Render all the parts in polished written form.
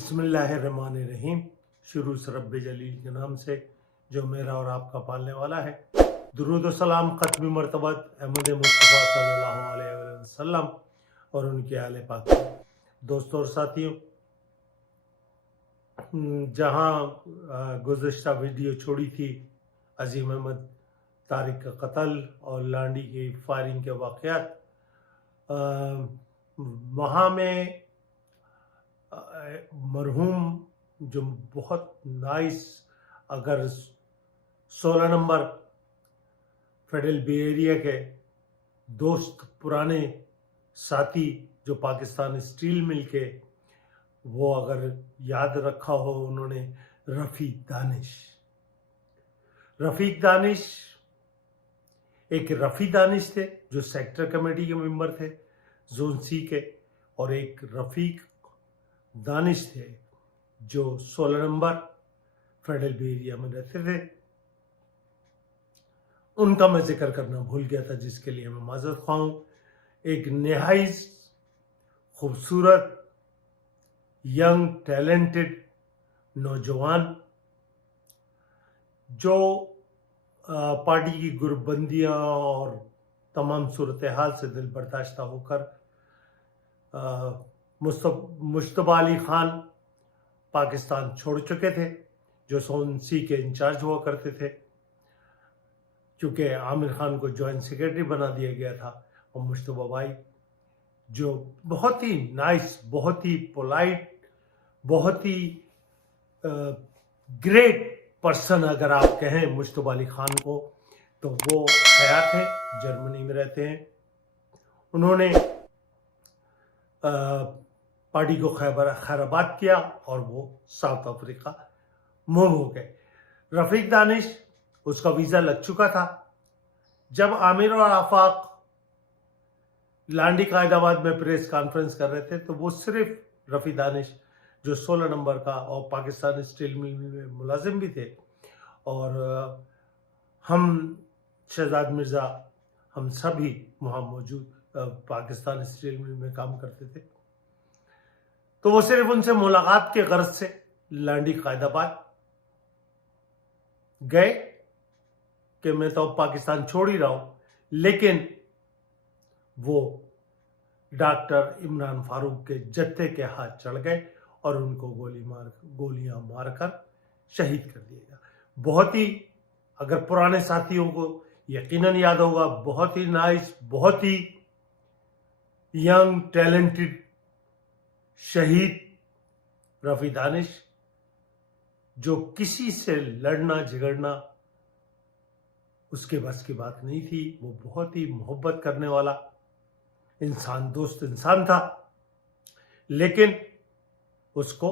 बिस्मिल्लाहिर्रहमानिर्रहीम। शुरू से रब्बे जलील के नाम से जो मेरा और आपका पालने वाला है। दुरूद व सलाम ख़त्मी मर्तबत अहमद मुस्तफ़ा सल्लल्लाहु अलैहि वसल्लम और उनके आले पाक पर। दोस्तों और साथियों, जहाँ गुज़श्ता वीडियो छोड़ी थी अजीम अहमद तारिक का कत्ल और लांडी की फायरिंग के वाक़यात, वहाँ में मरहूम जो बहुत नाइस, अगर 16 नंबर फेडरल बे एरिया के दोस्त, पुराने साथी जो पाकिस्तान स्टील मिल के, वो अगर याद रखा हो उन्होंने, रफ़ीक दानिश एक रफ़ी दानिश थे जो सेक्टर कमेटी के मेंबर थे जोन सी के, और एक रफ़ीक दानिश थे जो 16 नंबर फेडरल बे एरिया में रहते थे। उनका मैं जिक्र करना भूल गया था, जिसके लिए मैं माज़रत ख़्वाह हूँ। एक नहायत खूबसूरत यंग टैलेंटेड नौजवान जो पार्टी की गुरबंदियाँ और तमाम सूरत हाल से दिल बर्दाश्ता होकर मुश्तबा अली खान पाकिस्तान छोड़ चुके थे, जो सोन सी के इंचार्ज हुआ करते थे, क्योंकि आमिर खान को जॉइंट सेक्रेटरी बना दिया गया था। और मुश्तबा भाई जो बहुत ही नाइस, बहुत ही पोलाइट, बहुत ही ग्रेट पर्सन अगर आप कहें मुश्तबा अली खान को, तो वो हयात हैं, जर्मनी में रहते हैं। उन्होंने पार्टी को खैराबाद किया और वो साउथ अफ्रीका मूव हो गए। रफ़ीक दानिश, उसका वीज़ा लग चुका था। जब आमिर और आफाक लांडी कायदाबाद में प्रेस कॉन्फ्रेंस कर रहे थे, तो वो सिर्फ रफ़ी दानिश जो 16 नंबर का और पाकिस्तान स्टील मिल में मुलाजिम भी थे, और हम शहजाद मिर्ज़ा, हम सभी वहाँ मौजूद पाकिस्तान स्टील मिल में काम करते थे, तो वो सिर्फ उनसे मुलाकात के गर्ज से लांडी कायदाबाद गए कि मैं तो पाकिस्तान छोड़ ही रहा हूं, लेकिन वो डॉक्टर इमरान फारूक के जत्थे के हाथ चढ़ गए और उनको गोलियां मारकर शहीद कर दिया गया। बहुत ही, अगर पुराने साथियों को यकीनन याद होगा, बहुत ही नाइस, बहुत ही यंग टैलेंटेड शहीद रफ़ी दानिश, जो किसी से लड़ना झगड़ना उसके बस की बात नहीं थी। वो बहुत ही मोहब्बत करने वाला इंसान, दोस्त इंसान था, लेकिन उसको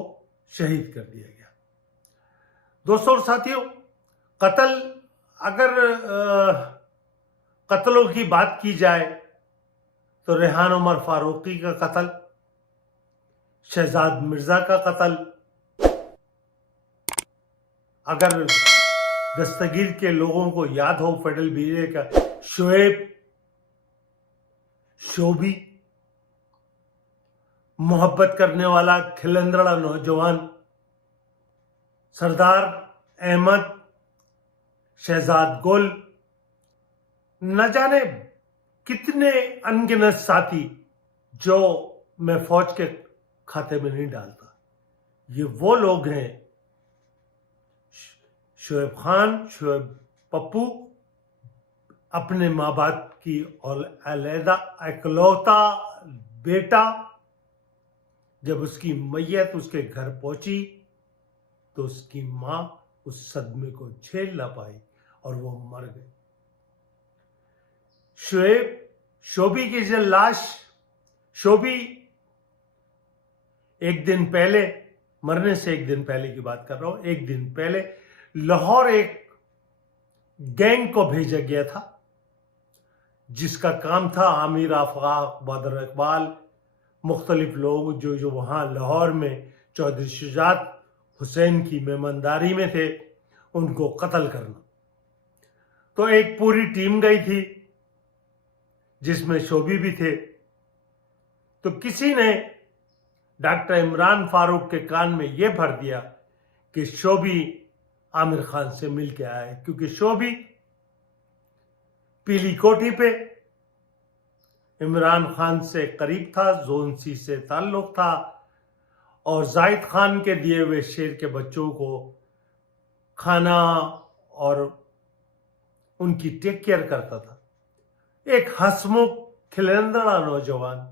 शहीद कर दिया गया। दोस्तों और साथियों, अगर कत्लों की बात की जाए तो रेहान उमर फारूकी का कत्ल, शहजाद मिर्जा का कत्ल, अगर दस्तगीर के लोगों को याद हो फेडरल बे का शोभी, मोहब्बत करने वाला खिलंदड़ा नौजवान सरदार अहमद, शहजाद गुल, न जाने कितने अनगिनत साथी जो मैं फौज के खाते में नहीं डालता। ये वो लोग हैं, शोएब खान, शोएब पप्पू, अपने माँ बाप की और अलहदा इकलौता बेटा, जब उसकी मैयत उसके घर पहुंची तो उसकी मां उस सदमे को झेल ना पाई और वो मर गए। शोभी की जो लाश, शोभी एक दिन पहले, मरने से एक दिन पहले की बात कर रहा हूं, एक दिन पहले लाहौर एक गैंग को भेजा गया था, जिसका काम था आमिर, आफाक, बदर इकबाल, मुख्तलिफ लोग जो वहाँ लाहौर में चौधरी शुजात हुसैन की मेहमानदारी में थे, उनको कत्ल करना। तो एक पूरी टीम गई थी जिसमें शोभी भी थे। तो किसी ने डॉक्टर इमरान फारूक के कान में यह भर दिया कि शोभी आमिर खान से मिल के आया है, क्योंकि शोभी पीली कोठी पे इमरान खान से करीब था, जोन सी से ताल्लुक था और जाहिद खान के दिए हुए शेर के बच्चों को खाना और उनकी टेक केयर करता था। एक हंसमुख खिलंदड़ा नौजवान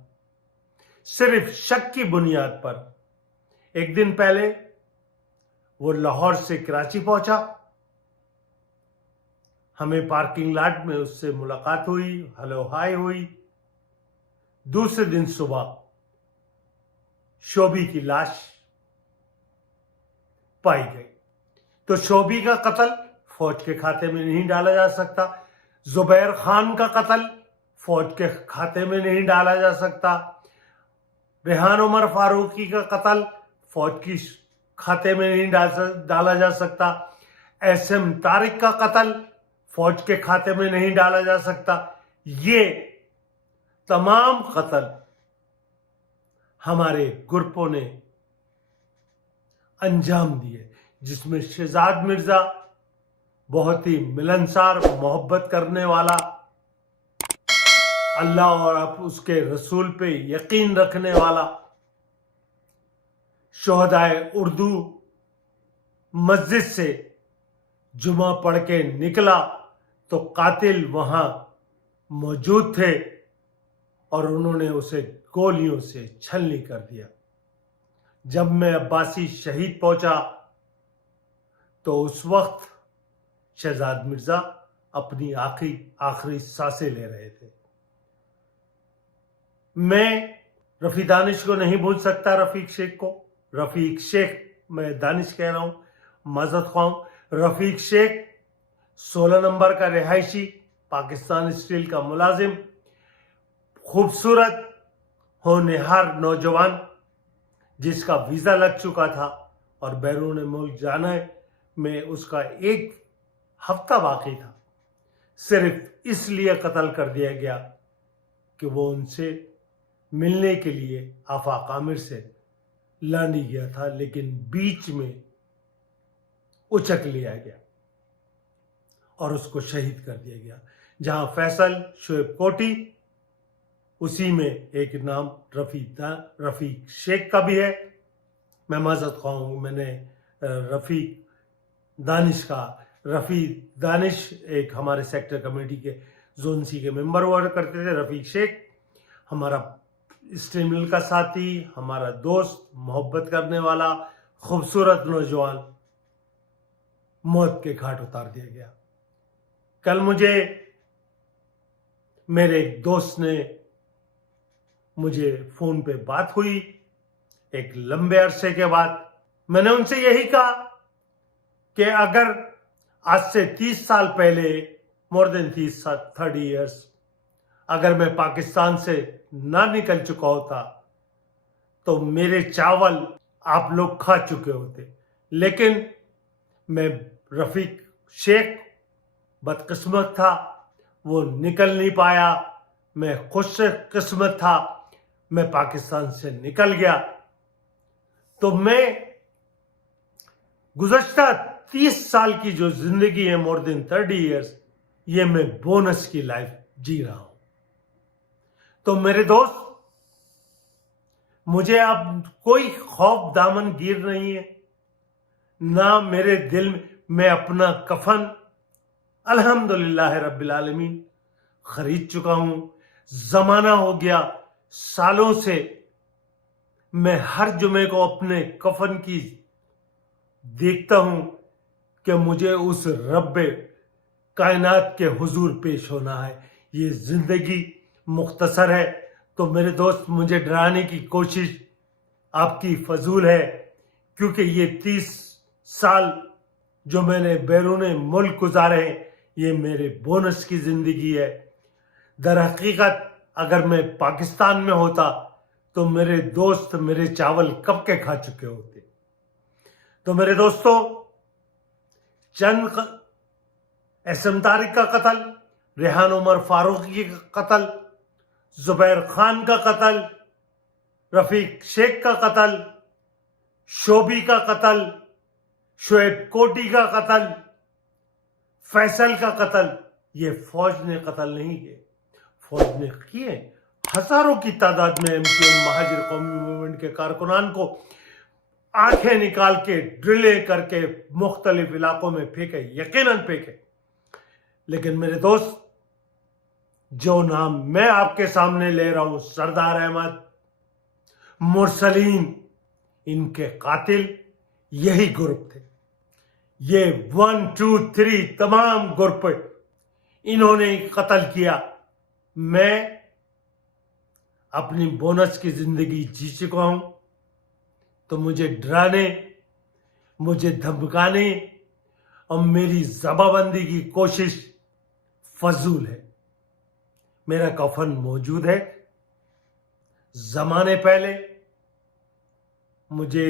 सिर्फ शक की बुनियाद पर एक दिन पहले वो लाहौर से कराची पहुंचा। हमें पार्किंग लॉट में उससे मुलाकात हुई, हेलो हाय हुई। दूसरे दिन सुबह शोभी की लाश पाई गई। तो शोभी का कत्ल फौज के खाते में नहीं डाला जा सकता, जुबैर खान का कत्ल फौज के खाते में नहीं डाला जा सकता, रेहान उमर फारूकी का कत्ल फौज की खाते में नहीं डाला जा सकता, एसएम तारिक का कत्ल फौज के खाते में नहीं डाला जा सकता। ये तमाम कत्ल हमारे ग्रुपों ने अंजाम दिए, जिसमें शहजाद मिर्जा बहुत ही मिलनसार, मोहब्बत करने वाला, अल्लाह और उसके रसूल पे यकीन रखने वाला, शोहदाए उर्दू मस्जिद से जुमा पढ़ के निकला तो कातिल वहां मौजूद थे और उन्होंने उसे गोलियों से छलनी कर दिया। जब मैं अब्बासी शहीद पहुंचा तो उस वक्त शहजाद मिर्जा अपनी आखिरी सांसें ले रहे थे। मैं रफी दानिश को नहीं भूल सकता, रफीक शेख को। रफीक शेख, मैं दानिश कह रहा हूं, माजरत ख्वाह हूं। रफीक शेख 16 नंबर का रिहायशी, पाकिस्तान स्टील का मुलाजिम, खूबसूरत होनहार नौजवान जिसका वीजा लग चुका था और बैरून मुल्क जाने में उसका एक हफ्ता बाकी था। सिर्फ इसलिए कत्ल कर दिया गया कि वो उनसे मिलने के लिए आफाक आमिर से लानी गया था, लेकिन बीच में उचक लिया गया और उसको शहीद कर दिया गया। जहां फैसल शोएब कोटी, उसी में एक नाम रफीक शेख का भी है। मैं माजरत ख्वाह हूं, मैंने रफीक दानिश का, रफी दानिश एक हमारे सेक्टर कमेटी के जोन सी के मेंबर हुआ करते थे। रफीक शेख हमारा स्टेमिल का साथी, हमारा दोस्त, मोहब्बत करने वाला खूबसूरत नौजवान मौत के घाट उतार दिया गया। कल मुझे मेरे एक दोस्त ने मुझे फोन पे बात हुई एक लंबे अरसे के बाद। मैंने उनसे यही कहा कि अगर आज से 30 साल पहले, मोर देन 30 ईयर्स, अगर मैं पाकिस्तान से ना निकल चुका होता तो मेरे चावल आप लोग खा चुके होते। लेकिन मैं रफीक शेख बदकिस्मत था, वो निकल नहीं पाया। मैं खुशकिस्मत था, मैं पाकिस्तान से निकल गया। तो मैं गुज़श्ता 30 साल की जो जिंदगी है, मोर देन 30 ईयर्स, ये मैं बोनस की लाइफ जी रहा हूं। तो मेरे दोस्त, मुझे अब कोई खौफ दामन गिर नहीं है, ना मेरे दिल में। मैं अपना कफन अल्हम्दुलिल्लाह रब्बिल आलमीन खरीद चुका हूं। जमाना हो गया, सालों से मैं हर जुमे को अपने कफन की देखता हूं कि मुझे उस रब्बे कायनात के हुजूर पेश होना है। ये जिंदगी मुख्तसर है, तो मेरे दोस्त, मुझे डराने की कोशिश आपकी फजूल है, क्योंकि ये 30 साल जो मैंने बैरूने मुल्क गुजारे हैं, ये मेरे बोनस की जिंदगी है। दर हकीकत अगर मैं पाकिस्तान में होता तो मेरे दोस्त मेरे चावल कब के खा चुके होते। तो मेरे दोस्तों, चंद एसएम तारिक का कत्ल, रेहान उमर फारूकी का कत्ल, जुबैर खान का कत्ल, रफीक शेख का कत्ल, शोबी का कत्ल, शोएब कोटी का कत्ल, फैसल का कत्ल, ये फौज ने कत्ल नहीं किए। फौज ने किए हजारों की तादाद में एमक्यूएम महाजिर कौमी मूवमेंट के कारकुनान को आंखें निकाल के ड्रिलें करके मुख्तलिफ इलाकों में फेंके, यकीनन फेंके। लेकिन मेरे दोस्त, जो नाम मैं आपके सामने ले रहा हूं, सरदार अहमद, मुरसलीन, इनके कातिल यही ग्रुप थे। ये 1, 2, 3 तमाम ग्रुप इन्होंने कत्ल किया। मैं अपनी बोनस की जिंदगी जी चुका हूं, तो मुझे डराने, मुझे धमकाने और मेरी जबाबंदी की कोशिश फजूल है। मेरा कफन मौजूद है। जमाने पहले मुझे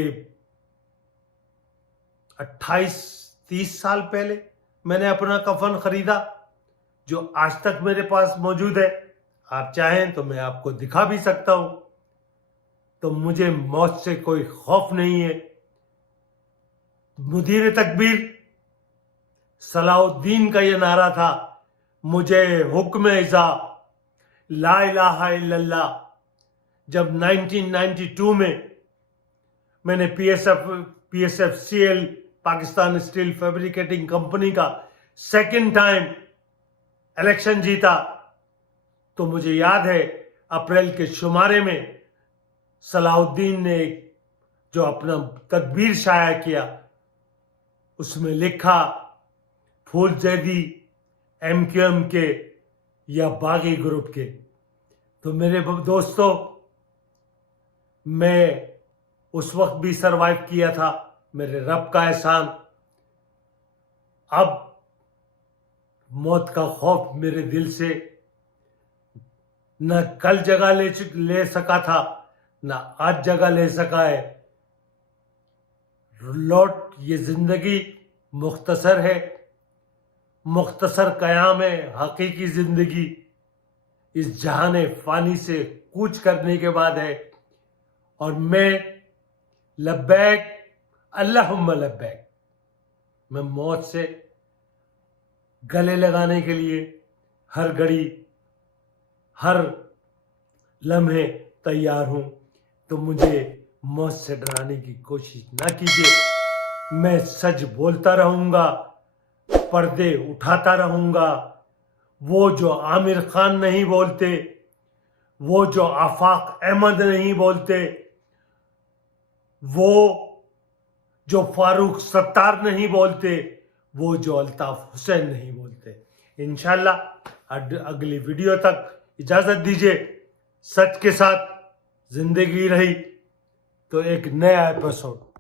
28-30 साल पहले मैंने अपना कफन खरीदा, जो आज तक मेरे पास मौजूद है। आप चाहें तो मैं आपको दिखा भी सकता हूं। तो मुझे मौत से कोई खौफ नहीं है। मुदीर तकबीर सलाउद्दीन का यह नारा था, मुझे हुक्म इज़ा ला इलाहा इल्लल्लाह। जब 1992 में मैंने PSFCL Pakistan steel fabricating company का सेकंड टाइम इलेक्शन जीता, तो मुझे याद है अप्रैल के शुमारे में सलाउद्दीन ने जो अपना तकबीर शाया किया, उसमें लिखा फूल जैदी MQM के या बागी ग्रुप के। तो मेरे दोस्तों, मैं उस वक्त भी सरवाइव किया था, मेरे रब का एहसान। अब मौत का खौफ मेरे दिल से न कल जगह ले सका था, न आज जगह ले सका है। लौट ये जिंदगी मुख्तसर है, मुख्तसर कयाम है। हकीकी जिंदगी इस जहान फानी से कूच करने के बाद है। और मैं लब्बैक अल्लाहुम्मा लब्बैक, मैं मौत से गले लगाने के लिए हर घड़ी हर लम्हे तैयार हूं। तो मुझे मौत से डराने की कोशिश ना कीजिए। मैं सच बोलता रहूंगा, पर्दे उठाता रहूंगा। वो जो आमिर खान नहीं बोलते, वो जो आफाक अहमद नहीं बोलते, वो जो फारूक सत्तार नहीं बोलते, वो जो अल्ताफ हुसैन नहीं बोलते। इंशाल्लाह अगली वीडियो तक इजाजत दीजिए। सच के साथ जिंदगी रही तो एक नया एपिसोड